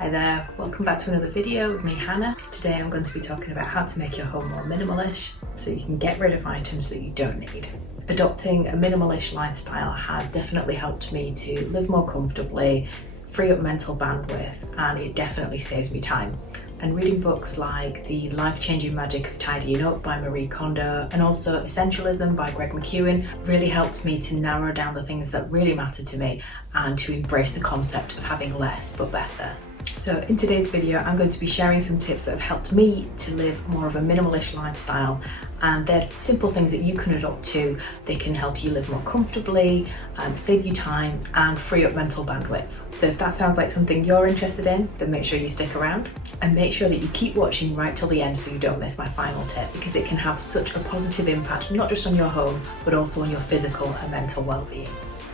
Hi there, welcome back to another video with me, Hannah. Today I'm going to be talking about how to make your home more minimalist so you can get rid of items that you don't need. Adopting a minimalist lifestyle has definitely helped me to live more comfortably, free up mental bandwidth, and it definitely saves me time. And reading books like The Life-Changing Magic of Tidying Up by Marie Kondo and also Essentialism by Greg McKeown really helped me to narrow down the things that really matter to me and to embrace the concept of having less but better. So in today's video, I'm going to be sharing some tips that have helped me to live more of a minimalist lifestyle, and they're simple things that you can adopt too. They can help you live more comfortably, save you time and free up mental bandwidth. So if that sounds like something you're interested in, then make sure you stick around and make sure that you keep watching right till the end so you don't miss my final tip, because it can have such a positive impact, not just on your home, but also on your physical and mental well-being.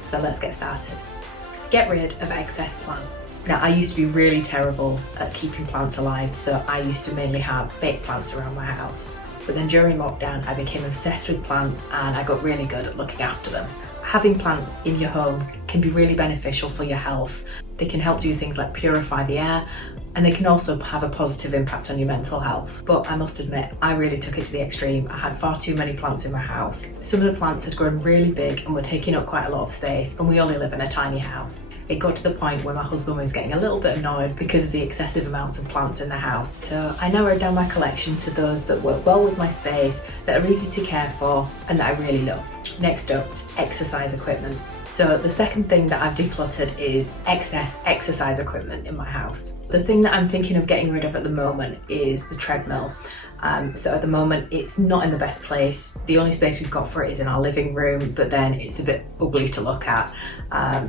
So let's get started. Get rid of excess plants. Now, I used to be really terrible at keeping plants alive, so I used to mainly have fake plants around my house. But then during lockdown, I became obsessed with plants and I got really good at looking after them. Having plants in your home can be really beneficial for your health. They can help do things like purify the air, and they can also have a positive impact on your mental health. But I must admit, I really took it to the extreme. I had far too many plants in my house. Some of the plants had grown really big and were taking up quite a lot of space, and we only live in a tiny house. It got to the point where my husband was getting a little bit annoyed because of the excessive amounts of plants in the house. So I narrowed down my collection to those that work well with my space, that are easy to care for, and that I really love. Next up, exercise equipment. So the second thing that I've decluttered is excess exercise equipment in my house. The thing that I'm thinking of getting rid of at the moment is the treadmill. So at the moment it's not in the best place. The only space we've got for it is in our living room, but then it's a bit ugly to look at.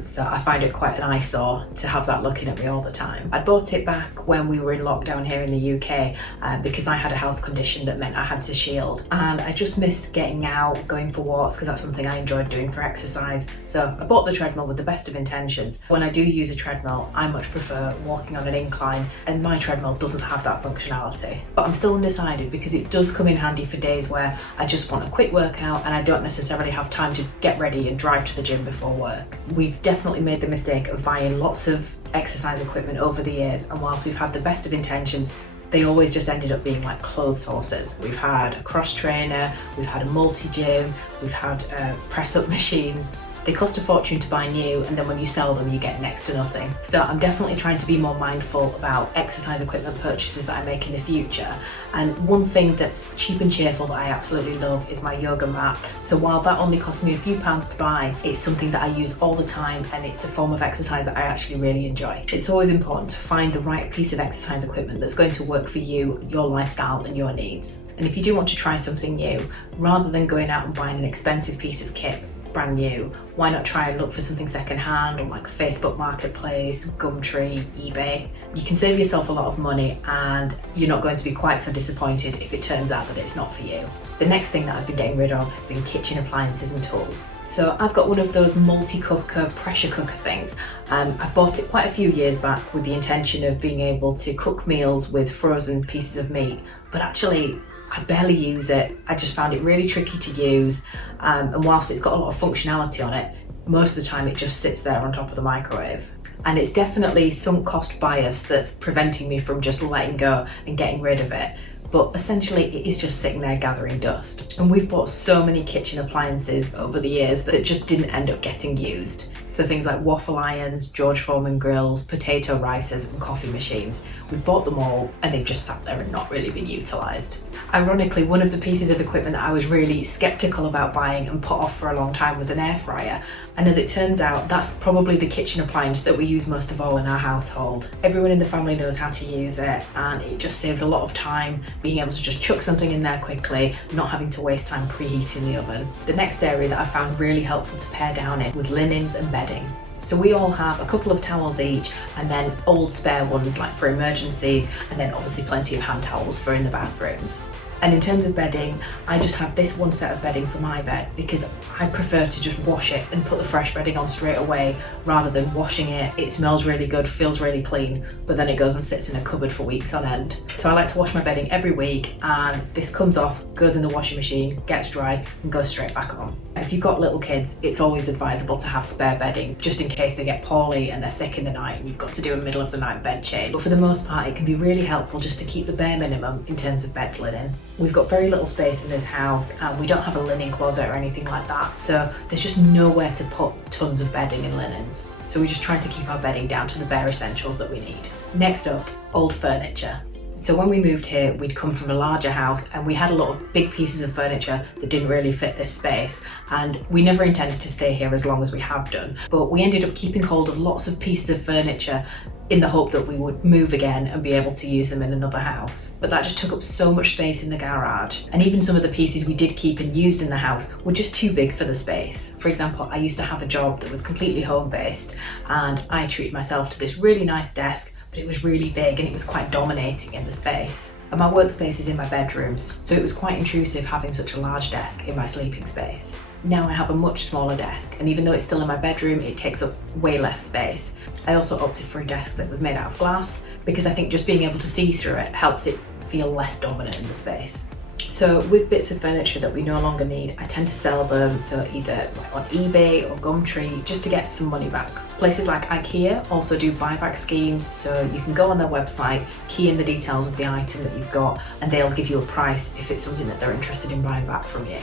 So I find it quite an eyesore to have that looking at me all the time. I bought it back when we were in lockdown here in the UK because I had a health condition that meant I had to shield. And I just missed getting out, going for walks, because that's something I enjoyed doing for exercise. So I bought the treadmill with the best of intentions. When I do use a treadmill, I much prefer walking on an incline, and my treadmill doesn't have that functionality. But I'm still undecided because it does come in handy for days where I just want a quick workout and I don't necessarily have time to get ready and drive to the gym before work. We've definitely made the mistake of buying lots of exercise equipment over the years, and whilst we've had the best of intentions, they always just ended up being like clothes horses. We've had a cross trainer, we've had a multi-gym, we've had press-up machines. They cost a fortune to buy new, and then when you sell them, you get next to nothing. So I'm definitely trying to be more mindful about exercise equipment purchases that I make in the future. And one thing that's cheap and cheerful that I absolutely love is my yoga mat. So while that only cost me a few pounds to buy, it's something that I use all the time, and it's a form of exercise that I actually really enjoy. It's always important to find the right piece of exercise equipment that's going to work for you, your lifestyle and your needs. And if you do want to try something new, rather than going out and buying an expensive piece of kit brand new, why not try and look for something secondhand on like Facebook Marketplace, Gumtree, eBay? You can save yourself a lot of money, and you're not going to be quite so disappointed if it turns out that it's not for you. The next thing that I've been getting rid of has been kitchen appliances and tools. So I've got one of those multi-cooker, pressure cooker things. I bought it quite a few years back with the intention of being able to cook meals with frozen pieces of meat, but actually I barely use it. I just found it really tricky to use, and whilst it's got a lot of functionality on it, most of the time it just sits there on top of the microwave. And it's definitely sunk cost bias that's preventing me from just letting go and getting rid of it. But essentially it is just sitting there gathering dust. And we've bought so many kitchen appliances over the years that just didn't end up getting used. So things like waffle irons, George Foreman grills, potato risers and coffee machines. We've bought them all and they've just sat there and not really been utilised. Ironically, one of the pieces of equipment that I was really sceptical about buying and put off for a long time was an air fryer. And as it turns out, that's probably the kitchen appliance that we use most of all in our household. Everyone in the family knows how to use it, and it just saves a lot of time being able to just chuck something in there quickly, not having to waste time preheating the oven. The next area that I found really helpful to pare down in was linens and bedding. So we all have a couple of towels each, and then old spare ones like for emergencies, and then obviously plenty of hand towels for in the bathrooms. And in terms of bedding, I just have this one set of bedding for my bed because I prefer to just wash it and put the fresh bedding on straight away rather than washing it. It smells really good, feels really clean, but then it goes and sits in a cupboard for weeks on end. So I like to wash my bedding every week, and this comes off, goes in the washing machine, gets dried and goes straight back on. If you've got little kids, it's always advisable to have spare bedding just in case they get poorly and they're sick in the night and you've got to do a middle of the night bed change. But for the most part, it can be really helpful just to keep the bare minimum in terms of bed linen. We've got very little space in this house and we don't have a linen closet or anything like that, so there's just nowhere to put tons of bedding and linens. So we just try to keep our bedding down to the bare essentials that we need. Next up, old furniture. So when we moved here, we'd come from a larger house and we had a lot of big pieces of furniture that didn't really fit this space. And we never intended to stay here as long as we have done. But we ended up keeping hold of lots of pieces of furniture in the hope that we would move again and be able to use them in another house. But that just took up so much space in the garage. And even some of the pieces we did keep and used in the house were just too big for the space. For example, I used to have a job that was completely home-based and I treated myself to this really nice desk, but it was really big and it was quite dominating in the space. And my workspace is in my bedrooms, so it was quite intrusive having such a large desk in my sleeping space. Now I have a much smaller desk, and even though it's still in my bedroom, it takes up way less space. I also opted for a desk that was made out of glass because I think just being able to see through it helps it feel less dominant in the space. So with bits of furniture that we no longer need, I tend to sell them, so either on eBay or Gumtree, just to get some money back. Places like IKEA also do buyback schemes, so you can go on their website, key in the details of the item that you've got, and they'll give you a price if it's something that they're interested in buying back from you.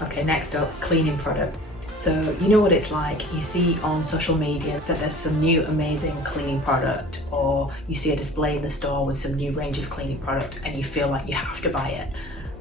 Okay, next up, cleaning products. So you know what it's like, you see on social media that there's some new amazing cleaning product, or you see a display in the store with some new range of cleaning product and you feel like you have to buy it.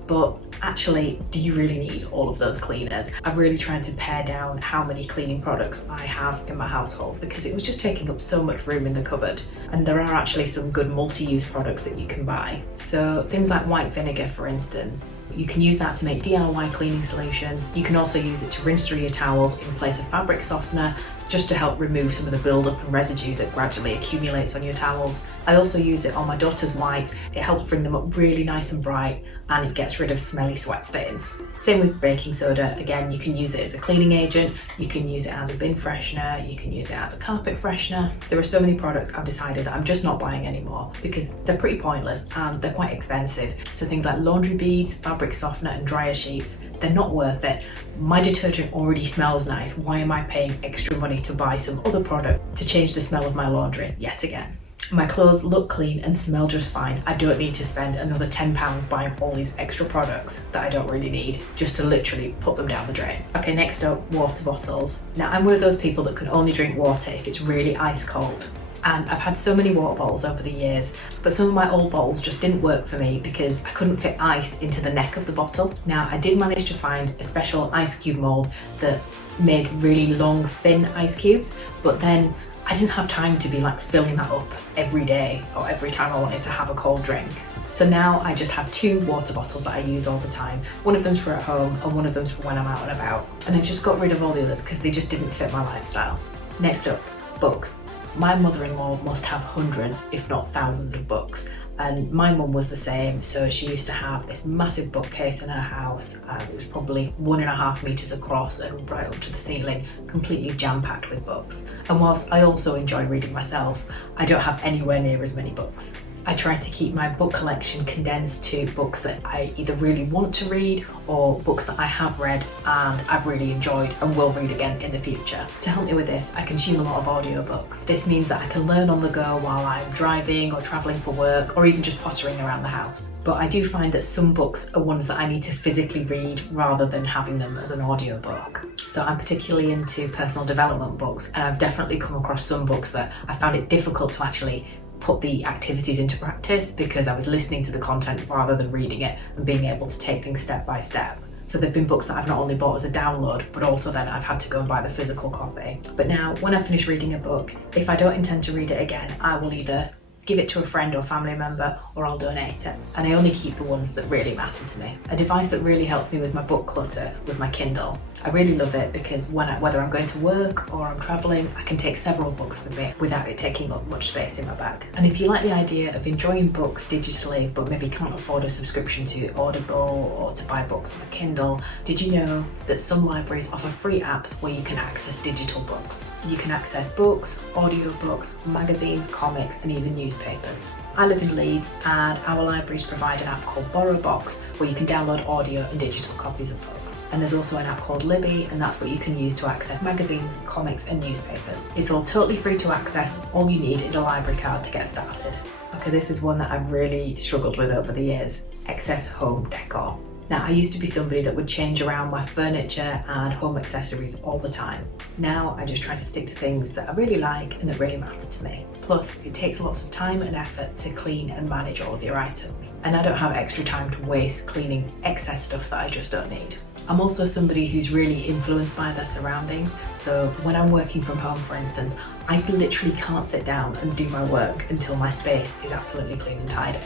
But actually, do you really need all of those cleaners? I've really tried to pare down how many cleaning products I have in my household because it was just taking up so much room in the cupboard. And there are actually some good multi-use products that you can buy. So things like white vinegar, for instance, you can use that to make DIY cleaning solutions. You can also use it to rinse through your towels in place of fabric softener, just to help remove some of the buildup and residue that gradually accumulates on your towels. I also use it on my daughter's whites. It helps bring them up really nice and bright, and it gets rid of smelly sweat stains. Same with baking soda. Again, you can use it as a cleaning agent, you can use it as a bin freshener, you can use it as a carpet freshener. There are so many products I've decided I'm just not buying anymore because they're pretty pointless and they're quite expensive. So things like laundry beads, fabric softener and dryer sheets, they're not worth it. My detergent already smells nice. Why am I paying extra money to buy some other product to change the smell of my laundry yet again? My clothes look clean and smell just fine. I don't need to spend another £10 buying all these extra products that I don't really need just to literally put them down the drain. Okay, next up, water bottles. Now I'm one of those people that can only drink water if it's really ice cold. And I've had so many water bottles over the years, but some of my old bottles just didn't work for me because I couldn't fit ice into the neck of the bottle. Now I did manage to find a special ice cube mold that made really long, thin ice cubes, but then I didn't have time to be like filling that up every day or every time I wanted to have a cold drink. So now I just have 2 water bottles that I use all the time. One of them's for at home and one of them's for when I'm out and about. And I just got rid of all the others because they just didn't fit my lifestyle. Next up, books. My mother-in-law must have hundreds, if not thousands of books. And my mum was the same, so she used to have this massive bookcase in her house. It was probably 1.5 meters across and right up to the ceiling, completely jam-packed with books. And whilst I also enjoy reading myself, I don't have anywhere near as many books. I try to keep my book collection condensed to books that I either really want to read or books that I have read and I've really enjoyed and will read again in the future. To help me with this, I consume a lot of audiobooks. This means that I can learn on the go while I'm driving or travelling for work or even just pottering around the house. But I do find that some books are ones that I need to physically read rather than having them as an audiobook. So I'm particularly into personal development books, and I've definitely come across some books that I found it difficult to actually put the activities into practice because I was listening to the content rather than reading it and being able to take things step by step. So there've been books that I've not only bought as a download, but also then I've had to go and buy the physical copy. But now, when I finish reading a book, if I don't intend to read it again, I will either give it to a friend or family member, or I'll donate it. And I only keep the ones that really matter to me. A device that really helped me with my book clutter was my Kindle. I really love it because whether I'm going to work or I'm traveling, I can take several books with me without it taking up much space in my bag. And if you like the idea of enjoying books digitally but maybe can't afford a subscription to Audible or to buy books on a Kindle, did you know that some libraries offer free apps where you can access digital books? You can access books, audiobooks, magazines, comics, and even newspapers. I live in Leeds and our libraries provide an app called BorrowBox where you can download audio and digital copies of books. And there's also an app called Libby, and that's what you can use to access magazines, comics and newspapers. It's all totally free to access. All you need is a library card to get started. Okay, this is one that I've really struggled with over the years: excess home decor. Now, I used to be somebody that would change around my furniture and home accessories all the time. Now I just try to stick to things that I really like and that really matter to me. Plus, it takes lots of time and effort to clean and manage all of your items. And I don't have extra time to waste cleaning excess stuff that I just don't need. I'm also somebody who's really influenced by their surroundings. So when I'm working from home, for instance, I literally can't sit down and do my work until my space is absolutely clean and tidy.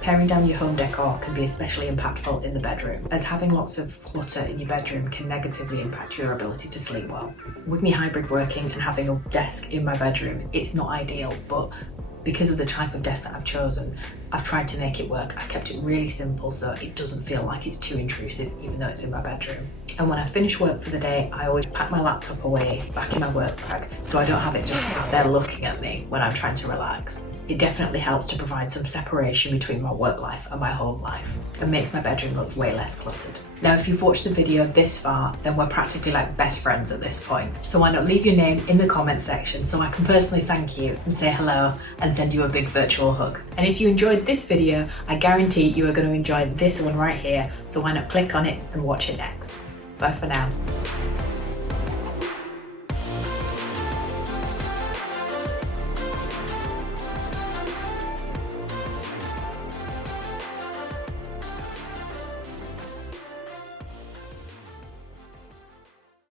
Paring down your home decor can be especially impactful in the bedroom, as having lots of clutter in your bedroom can negatively impact your ability to sleep well. With me hybrid working and having a desk in my bedroom, it's not ideal, but because of the type of desk that I've chosen, I've tried to make it work. I've kept it really simple so it doesn't feel like it's too intrusive, even though it's in my bedroom. And when I finish work for the day, I always pack my laptop away back in my work bag so I don't have it just sat there looking at me when I'm trying to relax. It definitely helps to provide some separation between my work life and my home life and makes my bedroom look way less cluttered. Now, if you've watched the video this far, then we're practically like best friends at this point. So why not leave your name in the comments section so I can personally thank you and say hello and send you a big virtual hug. And if you enjoyed this video, I guarantee you are going to enjoy this one right here. So why not click on it and watch it next. Bye for now.